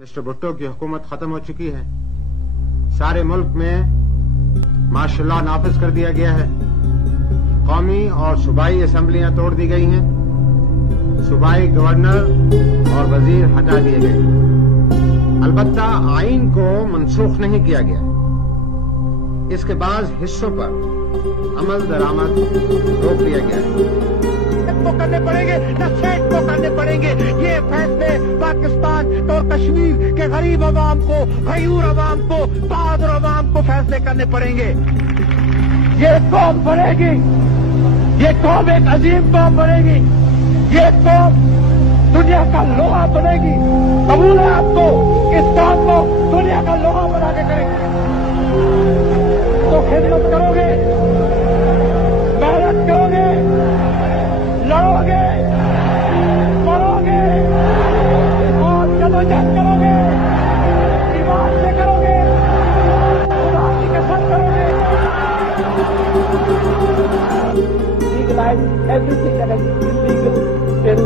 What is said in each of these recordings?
Mister Bhutto کی حکومت ختم ہو چکی ہے. سارے ملک میں مارشل لا نافذ کر دیا گیا ہے. قومی اور صوبائی اسمبلیاں توڑ دی گئی ہیں. صوبائی گورنر اور وزیر ہٹا دیے گئے. البتہ آئین کو منسوخ نہیں کیا گیا. اس کے بعض حصوں پر عمل درآمد روک دیا گیا ہے. کو کرنے پڑیں گے نہ سیٹ کو کرنے پڑیں گے. یہ فیصلے پاکستان اور کشمیر کے غریب عوام کو، غیور عوام کو، بہادر عوام کو فیصلے کرنے پڑیں گے. یہ قوم بنے گی، یہ قوم ایک عظیم قوم بنے گی. یہ قوم دنیا کا لوہا بنے گی. قبول ہے آپ کو؟ اس قوم کو دنیا کا لوہا بنا کے کریں گے. تو خدمت کرو گے، محنت کرو گے، لڑو گے، مرو گے اور جدوجہد کرو گے، ایمان سے کرو گے، خدا کی قسم کرو گے. Legalize everything that is illegal till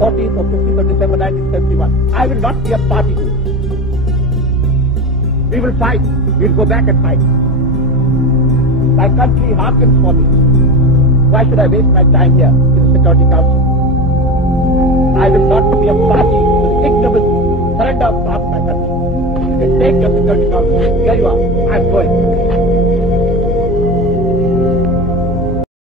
14th or 15th of December 1971. I will not be a party to it. We will fight. We will go back and fight. My country hearkens for me. Why should I waste my time here in the Security Council? I will not be a party to the ignorant surrender of half my country. You can take your Security Council. Here you are.